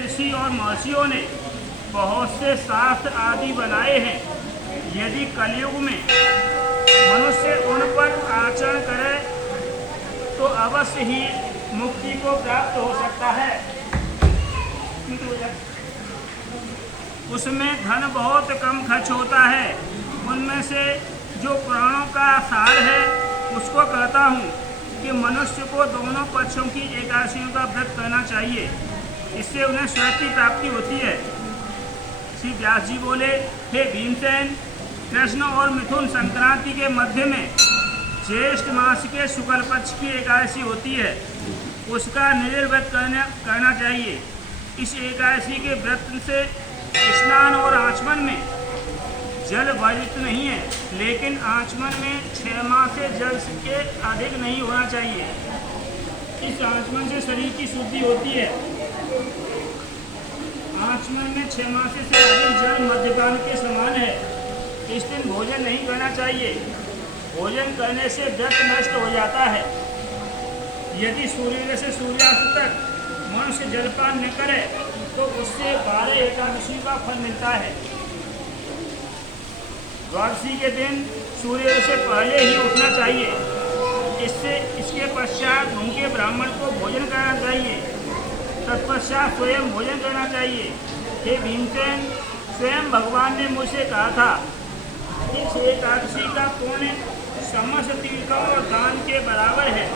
ऋषि और महर्षियों ने बहुत से शास्त्र आदि बनाए हैं। यदि कलयुग में मनुष्य उन पर आचरण करे तो अवश्य ही मुक्ति को प्राप्त हो सकता है। उसमें धन बहुत कम खर्च होता है। उनमें से जो पुराणों का सार है उसको कहता हूँ कि मनुष्य को दोनों पक्षों की एकादशियों का व्रत करना चाहिए। इससे उन्हें स्वर्ग की प्राप्ति होती है। श्री व्यास जी बोले, हे भीमसेन, कृष्ण और मिथुन संक्रांति के मध्य में ज्येष्ठ मास के शुक्ल पक्ष की एकादशी होती है, उसका निर्व्रत करना चाहिए। इस एकादशी के व्रत से स्नान और आचमन में जल वर्जित नहीं है, लेकिन आचमन में 6 माह से जल के अधिक नहीं होना चाहिए। इस आचमन से शरीर की शुद्धि होती है। आचमन में 6 माह से अधिक जल मद्यपान के समान है। इस दिन भोजन नहीं करना चाहिए। भोजन करने से व्रत नष्ट हो जाता है। यदि सूर्योदय से सूर्यास्त तक मनुष्य जलपान न करे तो उससे 12 एकादशी का फल मिलता है। द्वादशी के दिन सूर्योदय से पहले ही उठना चाहिए। इसके पश्चात भूखे ब्राह्मण को भोजन करना चाहिए। तत्पश्चात स्वयं भोजन करना चाहिए। हे भीमसेन, स्वयं भगवान ने मुझसे कहा था, इस एकादशी का पुण्य समस्त तीर्थों और दान के बराबर है।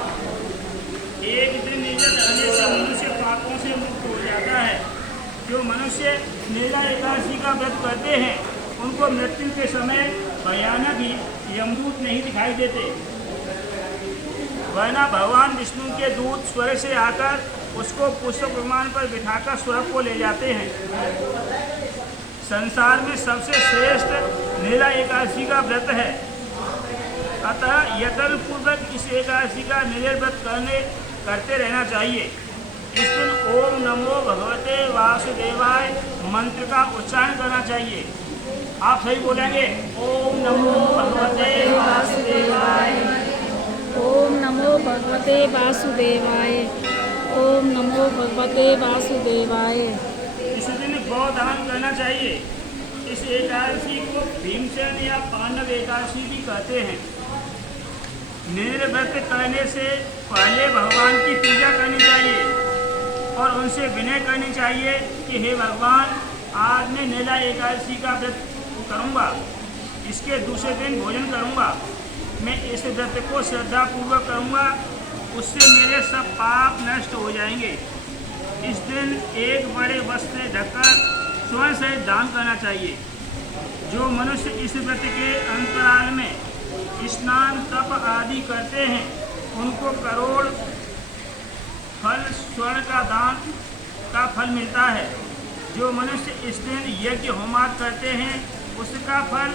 एक दिन निर्जल रहने से मनुष्य पापों से मुक्त हो जाता है। जो मनुष्य निर्जला एकादशी का व्रत करते हैं उनको मृत्यु के समय भयानक यमदूत नहीं दिखाई देते, वरना भगवान विष्णु के दूत स्वर्ग से आकर उसको पुष्प विमान पर बिठाकर स्वर्ग को ले जाते हैं। संसार में सबसे श्रेष्ठ निर्जला एकादशी का व्रत है। अतः यत्न पूर्वक इस एकादशी का निर्जल व्रत करते रहना चाहिए। इस दिन ओम नमो भगवते वासुदेवाय मंत्र का उच्चारण करना चाहिए। आप सही बोलेंगे, ओम नमो भगवते वासुदेवाय, ओम नमो भगवते वासुदेवाय, ओम नमो भगवते वासुदेवाय। इस दिन गौदान करना चाहिए। इस एकादशी को भीमसेन या पांडव एकादशी भी कहते हैं। निर्जल व्रत करने से पहले भगवान की पूजा करनी चाहिए और उनसे विनय करनी चाहिए कि हे भगवान, आज मैं निर्जला एकादशी का व्रत करूँगा, इसके दूसरे दिन भोजन करूँगा। मैं इस व्रत को श्रद्धापूर्वक करूँगा, उससे मेरे सब पाप नष्ट हो जाएंगे। इस दिन एक बड़े वस्त्र ढककर स्वयं से दान करना चाहिए। जो मनुष्य इस व्रत के अंतराल में स्नान तप आदि करते हैं उनको करोड़ फल स्वर्ण का दान का फल मिलता है। जो मनुष्य इस दिन यज्ञ होमादि करते हैं उसका फल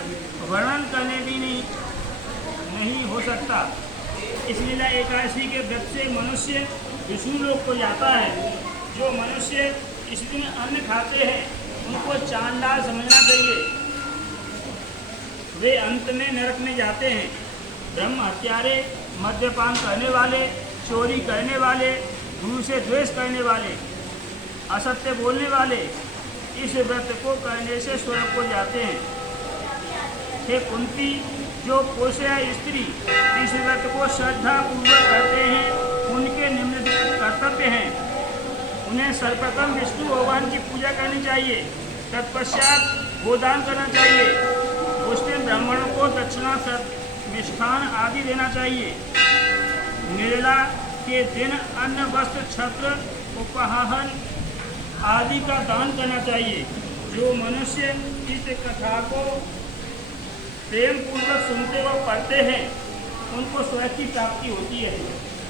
वर्णन करने भी नहीं हो सकता। इस लीला एकादशी के व्रत से मनुष्य विष्णु लोक को जाता है। जो मनुष्य इस दिन अन्न खाते हैं उनको चांडाल समझना चाहिए, वे अंत में नरक में जाते हैं। ब्रह्म हत्यारे, मद्यपान करने वाले, चोरी करने वाले, गुरु से द्वेष करने वाले, असत्य बोलने वाले इस व्रत को करने से स्वर्ग को जाते हैं। हे कुंती, जो पुरुष या स्त्री इस व्रत को श्रद्धा पूर्वक करते हैं उनके निम्न कर्तव्य हैं। उन्हें सर्वप्रथम विष्णु भगवान की पूजा करनी चाहिए। तत्पश्चात गोदान करना चाहिए। उस दिन ब्राह्मणों को दक्षिणा मिष्ठान आदि देना चाहिए। निर्जला के दिन अन्न वस्त्र छत्र उपहार आदि का दान करना चाहिए। जो मनुष्य इस कथा को प्रेम पूर्वक सुनते व पढ़ते हैं उनको स्वर्ग की प्राप्ति होती है।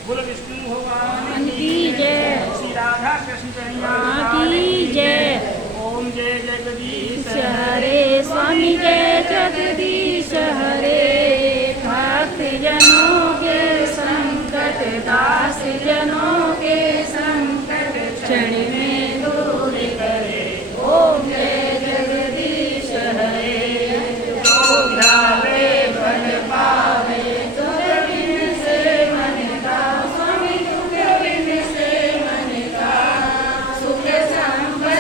बोलो विष्णु भगवान की जय, श्री राधा कृष्ण कन्हैया की जय। ओम जय जगदीश हरे, स्वामी जय जगदीश हरे। भक्त जनों के संकट, दास जनों के संकट क्षण में दूर करे। ओम जय जगदीश हरे। जो ध्यावे फल पावे, तुझ बिन से मन का, स्वामी तुझ बिन से मन का। सुख संपत्ति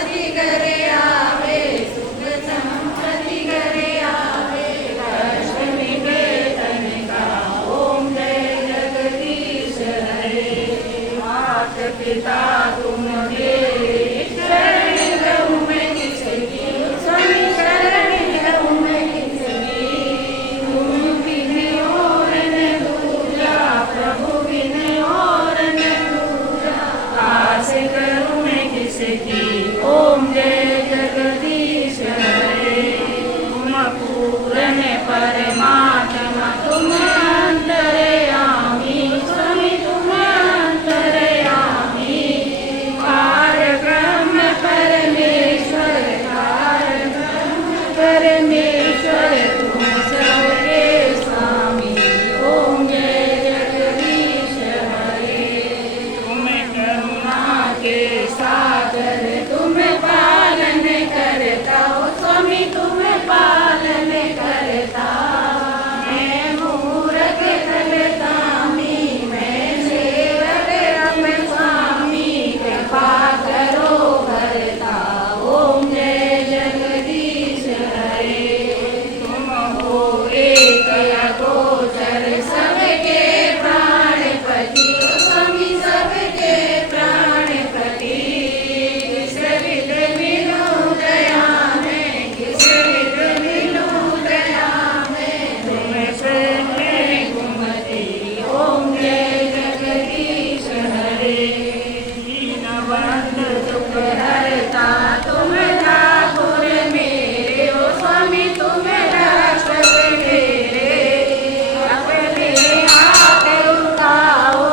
की। ओम जय जगदीश हरे। तुम पूर्ण परमात्मा तुम अंतर्यामी, स्वामी तुम अंतर्यामी। पार ब्रह्म परमेश्वर, पार ब्रह्म परमेश्वर तुम सबके स्वामी। ओम जय जगदीश हरे। तुम करुणा के सागर तुम पालन करता हो, स्वामी तुम पालन करता। मैं मूरख खलतामी, मैं सेवक अब स्वामी कृपा करो भरता। ओम जय जगदीश हरे। तुम हो एक अगोचर सबके प्राणपति, स्वामी सबके प्राणपति। किस विध मिलूं दया में, किस विध मिलूं दया में, तुमसे मेरी कुमति। ओम जय जगदीश हरे। दीनबंधु दुख हरता तुम ठाकुर मेरे, ओ स्वामी तुम रक्षक मेरे। अपने हाथ उठाओ,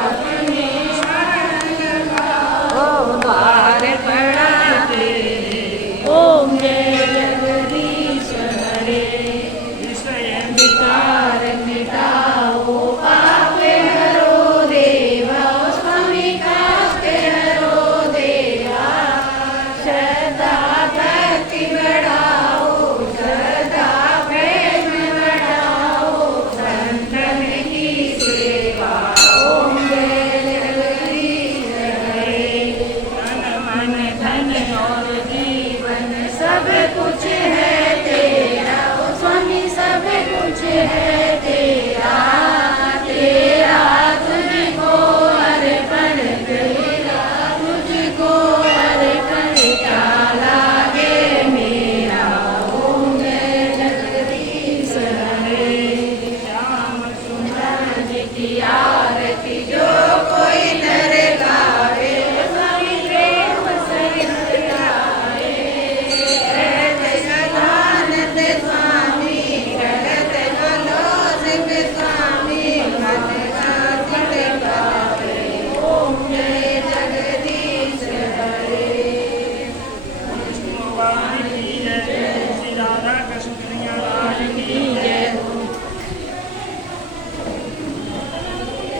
अपने शरण लगाओ, द्वार पड़ा तेरे। ओम जय जगदीश हरे। विषय विकार मिटाओ, पाप हरो देवा, स्वामी पाप हरो देवा। श्रद्धा भक्ति बढ़ाओ, श्रद्धा प्रेम बढ़ाओ, संतन की सेवा। ओम जय जगदीश हरे। तन मन धन और जीवन सब कुछ है तेरा, ओ स्वामी सब कुछ है